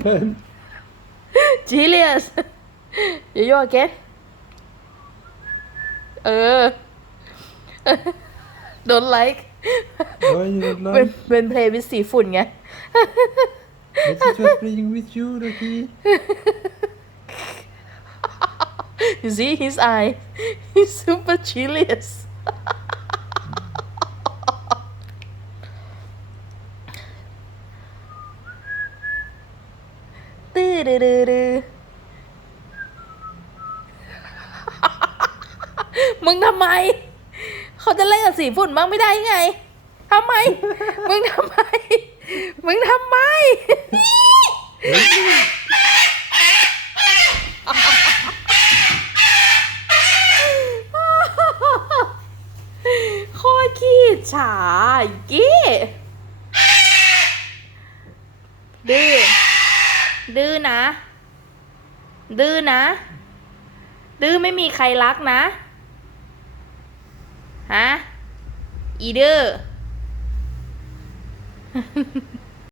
pen. Julius you you again เออ don't like Why you don't เป็น like? เป็นเพลย์วิสีฝุ่นไง But it was playing with you, Rocky. you see his eye he's super Julius ดือดือดือมึงทำไม เขาจะเล่นกับสีฝุ่นบ้างไม่ได้ไงทำไม มึงทำไม มึงทำไม โคตรขี้ฉาอีกี้ดื้อ ดื้อนะ ดื้อนะ ดื้อไม่มีใครรักนะ ฮะ อีดื้อ